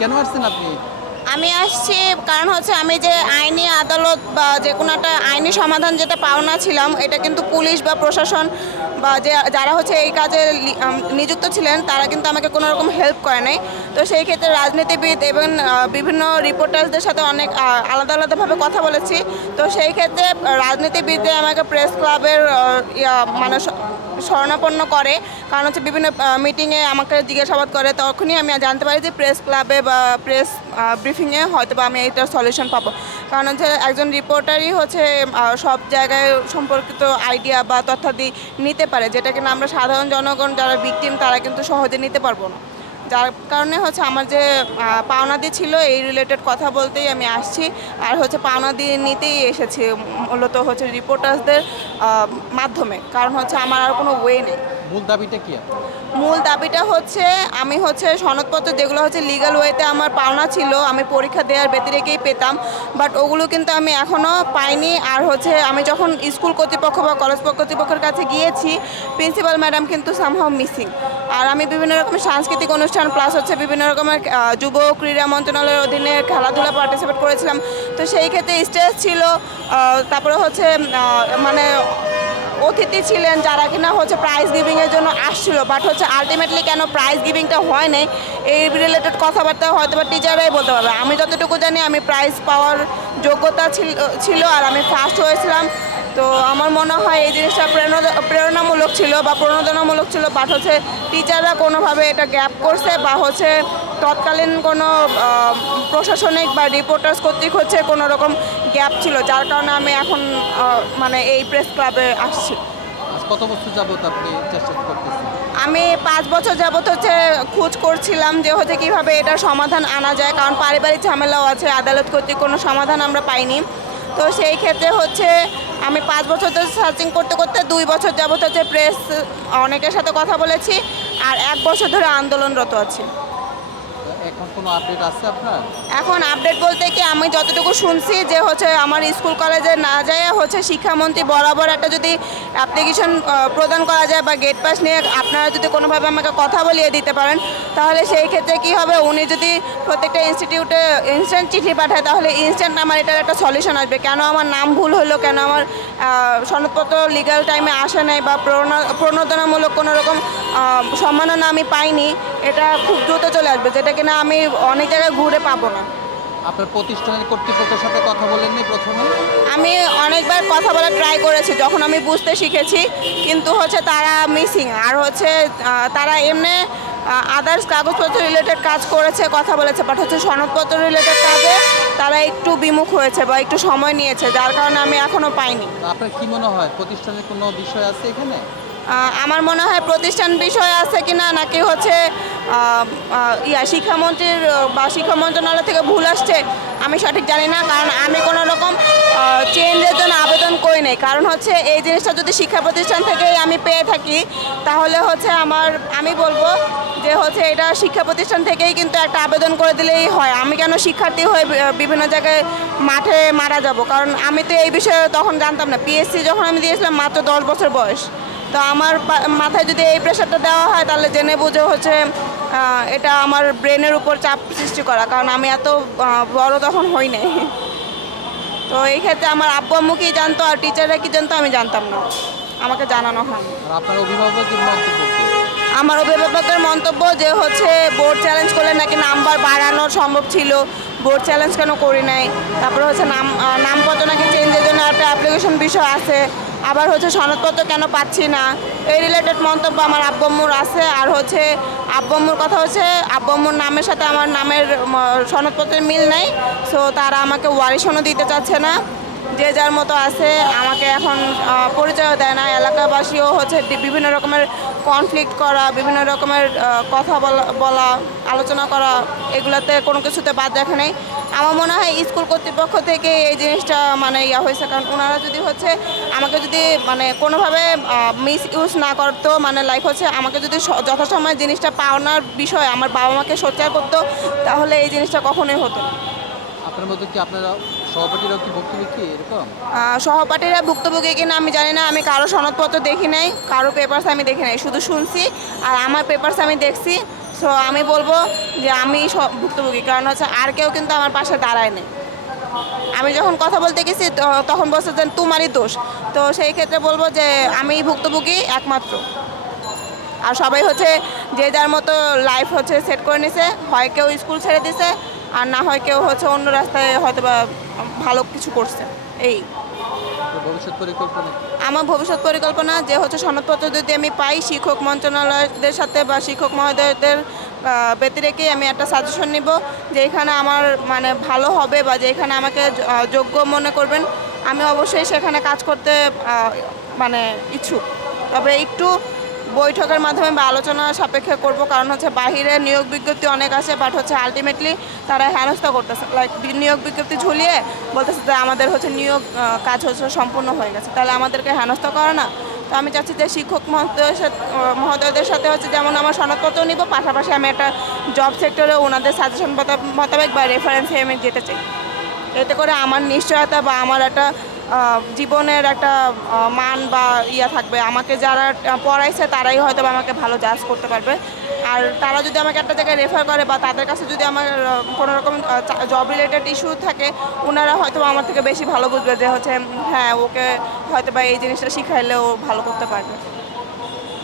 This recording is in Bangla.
কেন আসছেন আপনি? আমি আসছি কারণ হচ্ছে আমি যে আইনি আদালত বা যে কোনো একটা আইনি সমাধান যেটা পাওনা ছিলাম, এটা কিন্তু পুলিশ বা প্রশাসন বা যে যারা হচ্ছে এই কাজে নিযুক্ত ছিলেন তারা কিন্তু আমাকে কোনো রকম হেল্প করে নাই। তো সেই ক্ষেত্রে রাজনীতিবিদ এবং বিভিন্ন রিপোর্টার্সদের সাথে অনেক আলাদা আলাদাভাবে কথা বলেছি। তো সেই ক্ষেত্রে রাজনীতিবিদরা আমাকে প্রেস ক্লাবের মানে শরণাপন্ন করে, কারণ হচ্ছে বিভিন্ন মিটিংয়ে আমাকে জিজ্ঞাসাবাদ করে। তখনই আমি জানতে পারি যে প্রেস ক্লাবে বা প্রেস ব্রিফিংয়ে হয়তো বা আমি এইটার সলিউশন পাবো। কারণ হচ্ছে একজন রিপোর্টারই হচ্ছে সব জায়গায় সম্পর্কিত আইডিয়া বা তথ্যাদি নিতে পারে, যেটা কিনা আমরা সাধারণ জনগণ যারা ভিকটিম তারা কিন্তু সহজে নিতে পারবো না। যার কারণে হচ্ছে আমার যে পাওনাদি ছিল এই রিলেটেড কথা বলতেই আমি আসছি। আর হচ্ছে পাওনাদি নিতেই এসেছি মূলত হচ্ছে রিপোর্টার্সদের মাধ্যমে, কারণ হচ্ছে আমার আর কোনো ওয়ে নেই। মূল দাবিটা কি আপনার? মূল দাবিটা হচ্ছে আমি হচ্ছে সনদপত্র যেগুলো হচ্ছে লিগ্যাল ওয়েতে আমার পাওনা ছিল, আমি পরীক্ষা দেওয়ার ব্যতিরেকেই পেতাম, বাট ওগুলো কিন্তু আমি এখনও পাইনি। আর হচ্ছে আমি যখন স্কুল কর্তৃপক্ষ বা কলেজ কর্তৃপক্ষের কাছে গিয়েছি, প্রিন্সিপাল ম্যাডাম কিন্তু সামহাও মিসিং। আর আমি বিভিন্ন রকমের সাংস্কৃতিক অনুষ্ঠান প্লাস হচ্ছে বিভিন্ন রকমের যুব ক্রীড়া মন্ত্রণালয়ের অধীনে খেলাধুলা পার্টিসিপেট করেছিলাম। তো সেই ক্ষেত্রে স্টেজ ছিল, তারপরে হচ্ছে মানে অতিথি ছিলেন যারা কিনা হচ্ছে প্রাইজ গিভিংয়ের জন্য আসছিল, বাট হচ্ছে আলটিমেটলি কেন প্রাইজ গিভিংটা হয় নাই এই রিলেটেড কথাবার্তা হয়তো বা টিচাররাই বলতে পারবে। আমি যতটুকু জানি আমি প্রাইজ পাওয়ার যোগ্যতা ছিল আর আমি ফার্স্ট হয়েছিলাম। তো আমার মনে হয় এই জিনিসটা প্রেরণামূলক ছিল বা প্রণোদনামূলক ছিল, বাট হচ্ছে টিচাররা কোনোভাবে এটা গ্যাপ করছে বা হচ্ছে তৎকালীন কোনো প্রশাসনিক বা রিপোর্টার্স কর্তৃক হচ্ছে কোনো রকম গ্যাপ ছিল, যার কারণে আমি এখন মানে এই প্রেস ক্লাবে আসছি। আজ কত বছর যাবত আপনি চেষ্টা করতেছেন? আমি 5 বছর যাবত হচ্ছে খোঁজ করছিলাম যে হচ্ছে কীভাবে এটার সমাধান আনা যায়, কারণ পারিবারিক ঝামেলাও আছে, আদালত কর্তৃক কোনো সমাধান আমরা পাইনি। তো সেই ক্ষেত্রে হচ্ছে আমি 5 বছর ধরে সার্চিং করতে করতে 2 বছর যাবত হচ্ছে প্রেস অনেকের সাথে কথা বলেছি, আর 1 বছর ধরে আন্দোলনরত আছি। এখন কোনো আপডেট আছে আপনার? এখন আপডেট বলতে কি আমি যতটুকু শুনছি যে হচ্ছে আমার স্কুল কলেজে না যায় হচ্ছে শিক্ষামন্ত্রী বরাবর একটা যদি অ্যাপ্লিকেশন প্রদান করা যায় বা গেট পাস নিয়ে আপনারা যদি কোনোভাবে আমাকে কথা বলিয়ে দিতে পারেন, তাহলে সেই ক্ষেত্রে কি হবে, উনি যদি প্রত্যেকটা ইনস্টিটিউটে ইনস্ট্যান্ট চিঠি পাঠায় তাহলে ইনস্ট্যান্ট আমার এটার একটা সলিউশন আসবে। কেন আমার নাম ভুল হলো, কেন আমার সনদপত্র লিগ্যাল টাইমে আসে নাই বা প্রণোদনামূলক কোনো রকম সম্মাননা আমি পাইনি, এটা খুব দ্রুত চলে আসবে, যেটা কিনা আমি অনেক জায়গায় ঘুরে পাবো না। আপনার প্রতিষ্ঠানের কর্তৃপক্ষের সাথে কথা বলেননি প্রথমে? আমি অনেকবার কথা বলার ট্রাই করেছি যখন আমি বুঝতে শিখেছি, কিন্তু হচ্ছে তারা মিসিং। আর হচ্ছে তারা এমনি আদার্স কাগজপত্র রিলেটেড কাজ করেছে, কথা বলেছে, বাট হচ্ছে সনদপত্র রিলেটেড কাজে তারা একটু বিমুখ হয়েছে বা একটু সময় নিয়েছে, যার কারণে আমি এখনও পাইনি। আপনার কি মনে হয় প্রতিষ্ঠানের কোনো বিষয় আছে এখানে? আমার মনে হয় প্রতিষ্ঠান বিষয় আছে কিনা নাকি হচ্ছে শিক্ষামন্ত্রীর বা শিক্ষা মন্ত্রণালয় থেকে ভুল আসছে আমি সঠিক জানি না, কারণ আমি কোনো রকম চেঞ্জের জন্য আবেদন করি নাই। কারণ হচ্ছে এই জিনিসটা যদি শিক্ষা প্রতিষ্ঠান থেকেই আমি পেয়ে থাকি তাহলে হচ্ছে আমি বলবো যে হচ্ছে এটা শিক্ষা প্রতিষ্ঠান থেকেই কিন্তু একটা আবেদন করে দিলেই হয়। আমি কেন শিক্ষার্থী হয়ে বিভিন্ন জায়গায় মাঠে মারা যাব, কারণ আমি তো এই বিষয়ে তখন জানতাম না। পিএসসি যখন আমি দিয়েছিলাম মাত্র 10 বছর বয়স, তো আমার মাথায় যদি এই প্রেশারটা দেওয়া হয় তাহলে জেনে বুঝে হচ্ছে এটা আমার ব্রেনের উপর চাপ সৃষ্টি করা, কারণ আমি এত বড় তখন হই নাই। তো এই ক্ষেত্রে আমার আব্বু আম্মু কি জানতো আর টিচাররা কি জানতো আমি জানতাম না, আমাকে জানানো হয়। আর আপনার অভিভাবকের মন্তব্য কি? আমার অভিভাবকের মন্তব্য যে হচ্ছে বোর্ড চ্যালেঞ্জ করলে নাকি নাম্বার বাড়ানো সম্ভব ছিল, বোর্ড চ্যালেঞ্জ কেন করি নাই। তারপরে হচ্ছে নামপত্র নাকি চেঞ্জের জন্য একটা অ্যাপ্লিকেশন বিষয় আছে, আবার হচ্ছে সনদপত্র কেন পাচ্ছি না, এই রিলেটেড মন্তব্য আমার আব্বু আম্মুর আছে। আর হচ্ছে আব্বু আম্মুর কথা হচ্ছে আব্বু আম্মুর নামের সাথে আমার নামের সনদপত্রের মিল নাই, সো তারা আমাকে ওয়ারিশনও দিতে চাচ্ছে না, যে যার মতো আছে, আমাকে এখন পরিচয়ও দেয় না। এলাকাবাসীও হচ্ছে বিভিন্ন রকমের কনফ্লিক্ট করা, বিভিন্ন রকমের কথা বলা আলোচনা করা, এগুলাতে কোনো কিছুতে বাদ রাখে নেই। আমার মনে হয় স্কুল কর্তৃপক্ষ থেকে এই জিনিসটা মানে হয়েছে, কারণ ওনারা যদি হচ্ছে আমাকে যদি মানে কোনোভাবে মিস ইউজ না করতো, মানে লাইক হচ্ছে আমাকে যদি যথাসময়ে জিনিসটা পাওনার বিষয়ে আমার বাবা মাকে সোচ্চার করতো, তাহলে এই জিনিসটা কখনোই হতো না। আপনার মধ্যে কি আপনারা সহপাঠীরাও কি ভুক্তভোগী এরকম? সহপাঠীরা ভুক্তভোগী কিনা আমি জানি না, আমি কারো সনদপত্র দেখি নাই, কারো পেপারস আমি দেখি নাই, শুধু শুনছি আর আমার পেপারস আমি দেখছি। সো আমি বলবো যে আমি ভুক্তভোগী, কারণ হচ্ছে আর কেউ কিন্তু আমার পাশে দাঁড়ায় নেই। আমি যখন কথা বলতে গেছি তখন বলছে যে তোমারই দোষ। তো সেই ক্ষেত্রে বলবো যে আমি ভুক্তভোগী একমাত্র। আর সবাই হচ্ছে যে যার মতো লাইফ হচ্ছে সেট করে নিছে, হয় কেউ স্কুল ছেড়ে দিছে, আর না হয় কেউ হচ্ছে অন্য রাস্তায় হয়তো বা ভালো কিছু করছে। এই ভবিষ্যৎ পরিকল্পনা কি? আমার ভবিষ্যৎ পরিকল্পনা যে হচ্ছে সনদপত্র যদি আমি পাই, শিক্ষক মন্ত্রণালয়দের সাথে বা শিক্ষক মহোদয়দের ব্যতি রেখেই আমি একটা সাজেশন নিব যেখানে আমার মানে ভালো হবে বা যেখানে আমাকে যোগ্য মনে করবেন, আমি অবশ্যই সেখানে কাজ করতে মানে ইচ্ছুক। তবে একটু বৈঠকের মাধ্যমে বা আলোচনা সাপেক্ষে করব, কারণ হচ্ছে বাহিরে নিয়োগ বিজ্ঞপ্তি অনেক আছে, বাট হচ্ছে আলটিমেটলি তারা হেনস্থা করতেছে, লাইক নিয়োগ বিজ্ঞপ্তি ঝুলিয়ে বলতেছে যে আমাদের হচ্ছে নিয়োগ কাজ হচ্ছে সম্পূর্ণ হয়ে গেছে, তাহলে আমাদেরকে হেনস্থা করে না। তো আমি চাচ্ছি যে শিক্ষক মহোদয়দের সাথে হচ্ছে যেমন আমার সনদপত্র নিব, পাশাপাশি আমি একটা জব সেক্টরে ওনাদের সাজেশন মোতাবেক বা রেফারেন্সে আমি যেতে চাই। এতে করে আমার নিশ্চয়তা বা আমার একটা জীবনের একটা মান বা ইয়া থাকবে, আমাকে যারা পড়াইছে তারাই হয়তো বা আমাকে ভালো জাজ করতে পারবে। আর তারা যদি আমাকে একটা জায়গায় রেফার করে বা তাদের কাছে যদি আমার কোনো রকম জব রিলেটেড ইস্যু থাকে, ওনারা হয়তো আমার থেকে বেশি ভালো বুঝবে যে হচ্ছে হ্যাঁ ওকে হয়তো বা এই জিনিসটা শিখাইলে ও ভালো করতে পারবে।